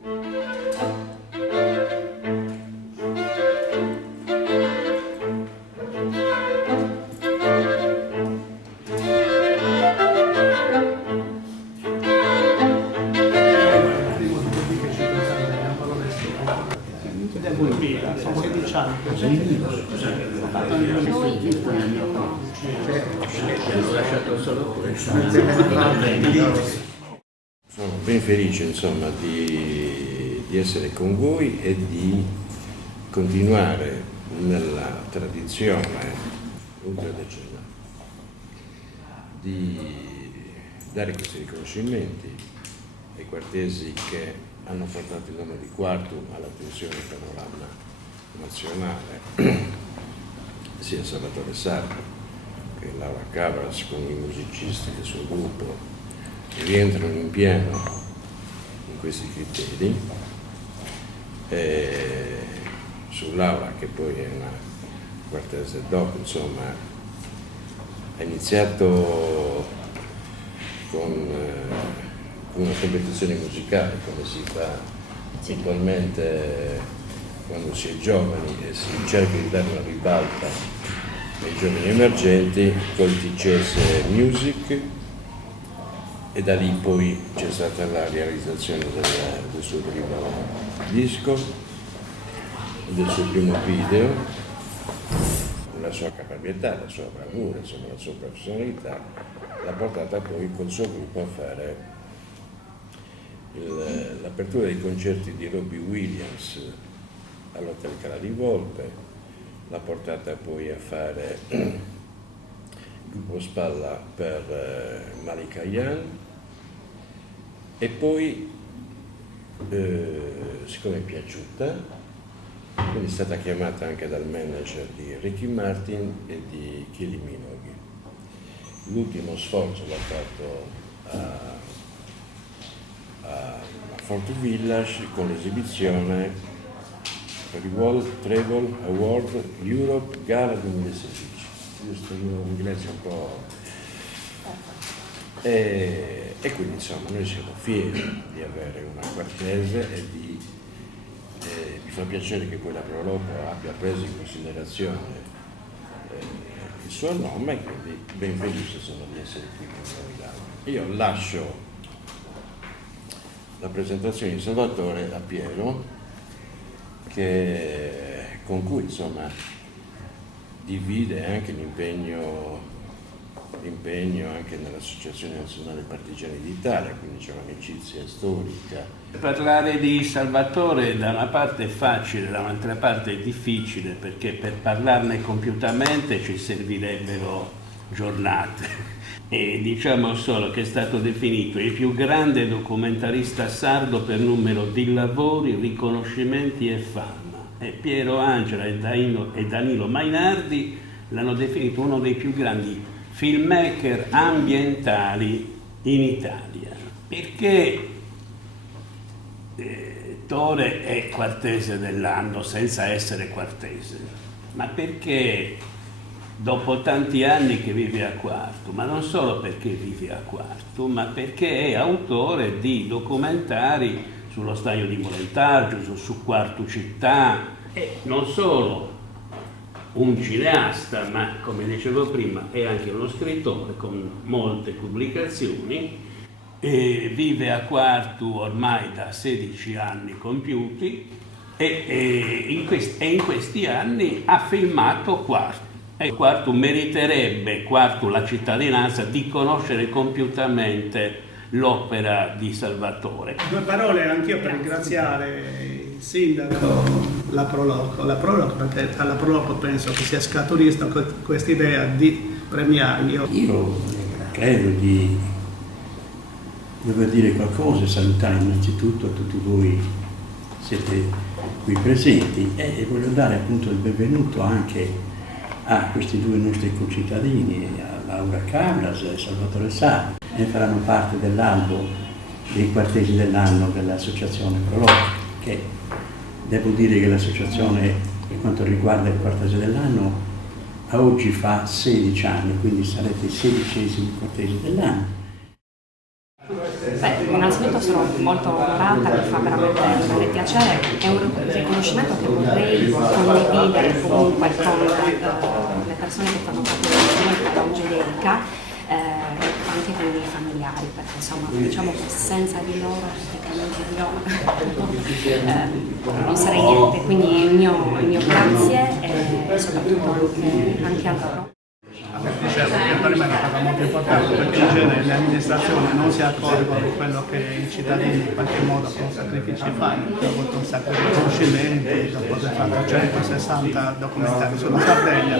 Sono 16 anni. Sono ben felice insomma di essere con voi e di continuare nella tradizione ultradecennale di dare questi riconoscimenti ai quartesi che hanno portato il nome di Quartu all'attenzione del panorama nazionale, sia Salvatore Sardo che Laura Cabras con i musicisti del suo gruppo che rientrano in pieno in questi criteri, e su Laura, che poi è una quartese doc, insomma, ha iniziato con una competizione musicale, come si fa attualmente quando si è giovani e si cerca di dare una ribalta ai giovani emergenti col TCS Music, e da lì poi c'è stata la realizzazione del suo primo disco, del suo primo video. La sua caparbietà, la sua bravura, insomma la sua professionalità l'ha portata poi col suo gruppo a fare l'apertura dei concerti di Robbie Williams all'Hotel Cala di Volpe, l'ha portata poi a fare il gruppo spalla per Malika Ayane, e poi siccome è piaciuta, quindi è stata chiamata anche dal manager di Ricky Martin e di Kylie Minogue. L'ultimo sforzo l'ha fatto a Fort Village con l'esibizione per il World Travel Award Europe Gala 2016. Giusto, io in inglese un po'. E quindi insomma noi siamo fieri di avere una quartese e mi fa piacere che poi la Proloco abbia preso in considerazione il suo nome, e quindi ben felice sono di essere qui con noi. Io lascio la presentazione di Salvatore a Piero, con cui insomma divide anche l'impegno anche nell'Associazione Nazionale Partigiani d'Italia, quindi c'è un'amicizia storica. Parlare di Salvatore da una parte è facile, da un'altra parte è difficile, perché per parlarne compiutamente ci servirebbero giornate. E diciamo solo che è stato definito il più grande documentarista sardo per numero di lavori, riconoscimenti e fama. E Piero Angela e Danilo Mainardi l'hanno definito uno dei più grandi filmmaker ambientali in Italia. Perché Tore è quartese dell'anno senza essere quartese? Ma perché dopo tanti anni che vive a Quartu, ma non solo perché vive a Quartu, ma perché è autore di documentari sullo Stagno di Molentargio, su Quartu città, e non solo un cineasta, ma come dicevo prima è anche uno scrittore con molte pubblicazioni. Vive a Quartu ormai da 16 anni compiuti e in questi anni ha filmato Quartu. E Quartu meriterebbe, Quartu la cittadinanza, di conoscere compiutamente l'opera di Salvatore. Due parole anch'io per ringraziare il sindaco, la Proloco, perché alla Proloco penso che sia scaturista questa idea di premiarli. Io credo di dover dire qualcosa e salutare innanzitutto tutti voi siete qui presenti, e voglio dare appunto il benvenuto anche a questi due nostri concittadini, a Laura Cabras e Salvatore Sardo, e faranno parte dell'albo dei quartesi dell'anno dell'associazione Proloco, che devo dire che l'associazione, per quanto riguarda il quartese dell'anno, a oggi fa 16 anni, quindi sarete i 16esimi quartesi dell'anno. Beh, innanzitutto sono molto onorata, mi fa veramente un grande piacere, è un riconoscimento che vorrei condividere comunque con le persone che fanno parte della comunità Laungederica, anche con i miei familiari, perché insomma diciamo che senza di loro praticamente io non sarei niente, quindi il mio grazie e soprattutto anche a loro. Certo, che per me è una cosa molto importante perché in genere le amministrazioni non si accorgono di quello che i cittadini in qualche modo con sacrifici fanno. Ho avuto un sacco di riconoscimenti, dopo aver fatto 160 documentari sulla Sardegna,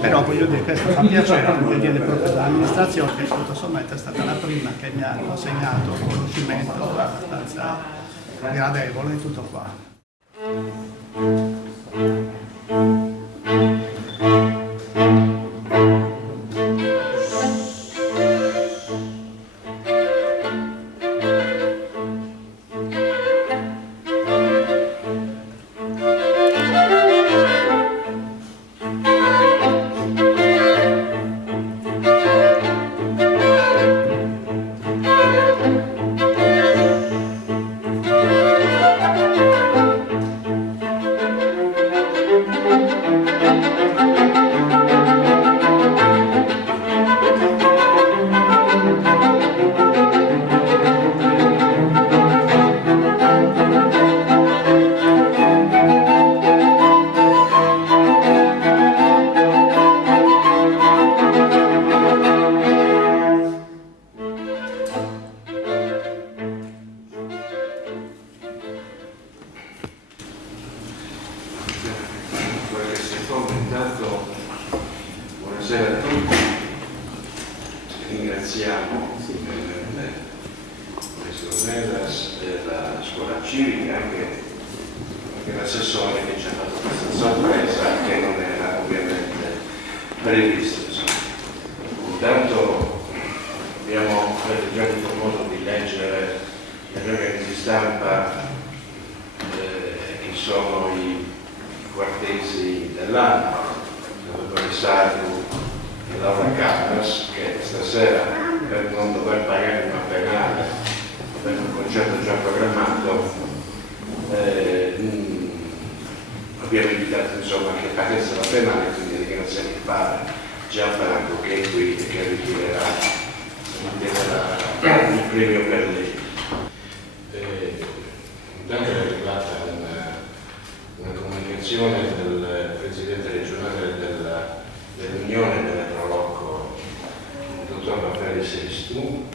però voglio dire questo fa piacere perché viene proprio dall'amministrazione che tutto sommato è stata la prima che mi ha consegnato un riconoscimento abbastanza gradevole e tutto qua. Buonasera a tutti, ringraziamo il professor Medas della scuola civica, anche l'assessore che ci ha fatto questa sorpresa che non era ovviamente prevista. Intanto avete già avuto modo di leggere gli organi di stampa che sono i quartesi dell'anno, il dottor Sardu e Laura Canas, che stasera, per non dover pagare una penale per un concerto già programmato, abbiamo invitato insomma che pagasse la penale, quindi ringraziamo il padre Gianfranco che è qui e che ritirerà il premio per lei. Intanto è arrivata una comunicazione del presidente regionale dell'Unione delle Prolocco, il dottor Raffaele Sestu.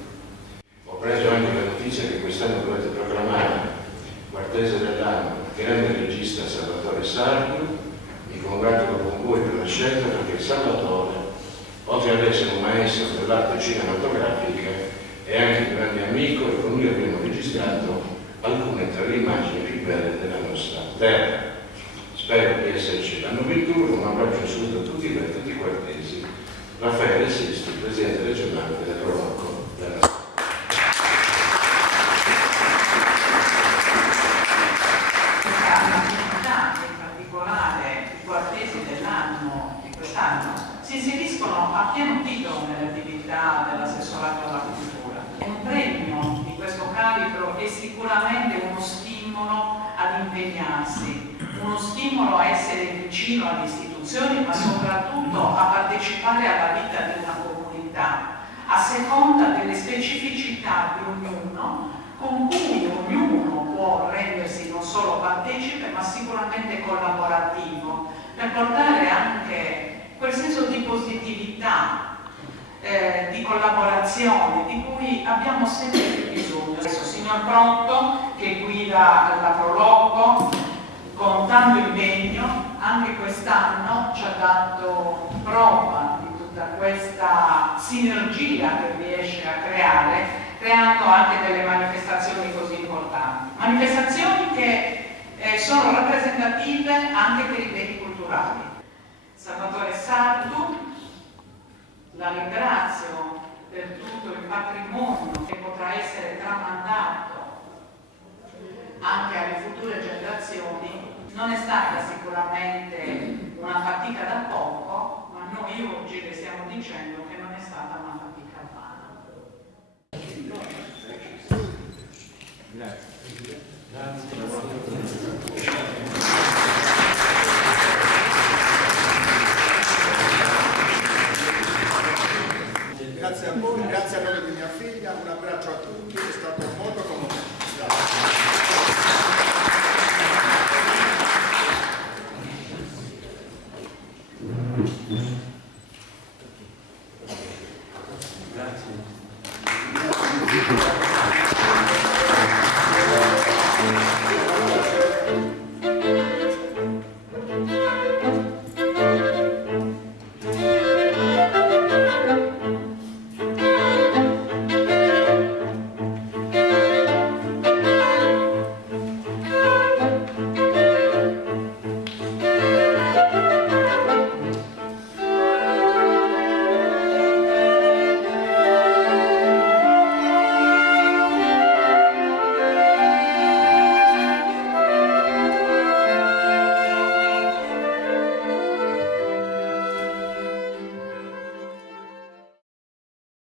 Ho preso anche la notizia che quest'anno dovete proclamare quartese dell'anno il grande regista Salvatore Sardu. Mi congratulo con voi per la scelta perché Salvatore, oltre ad essere un maestro dell'arte cinematografica, è anche un grande amico e con lui abbiamo registrato alcune tra le immagini più belle della nostra terra. Spero di esserci l'anno 21, un abbraccio assoluto a tutti voi, a tutti i quartesi. Raffaele Sestu, presidente regionale della Prolocco della Sardegna. Si inseriscono a pieno titolo nelle attività dell'assessorato alla cultura. Un premio di questo calibro è sicuramente uno stimolo ad impegnarsi, uno stimolo a essere vicino alle istituzioni, ma soprattutto a partecipare alla vita di una comunità, a seconda delle specificità di ognuno, con cui ognuno può rendersi non solo partecipe, ma sicuramente collaborativo, per portare anche quel senso di positività, di collaborazione di cui abbiamo sempre più bisogno. Adesso signor Protto, che guida la Prolocco con tanto impegno, anche quest'anno ci ha dato prova di tutta questa sinergia che riesce a creare, creando anche delle manifestazioni così importanti. Manifestazioni che sono rappresentative anche per i beni culturali. Salvatore Sardu, la ringrazio per tutto il patrimonio che potrà essere tramandato anche alle future generazioni. Non è stata sicuramente una fatica da poco, ma noi oggi le stiamo dicendo che non è stata una fatica vana. Grazie a voi, grazie a nome di mia figlia, un abbraccio a tutti, è stato molto commosso. Grazie.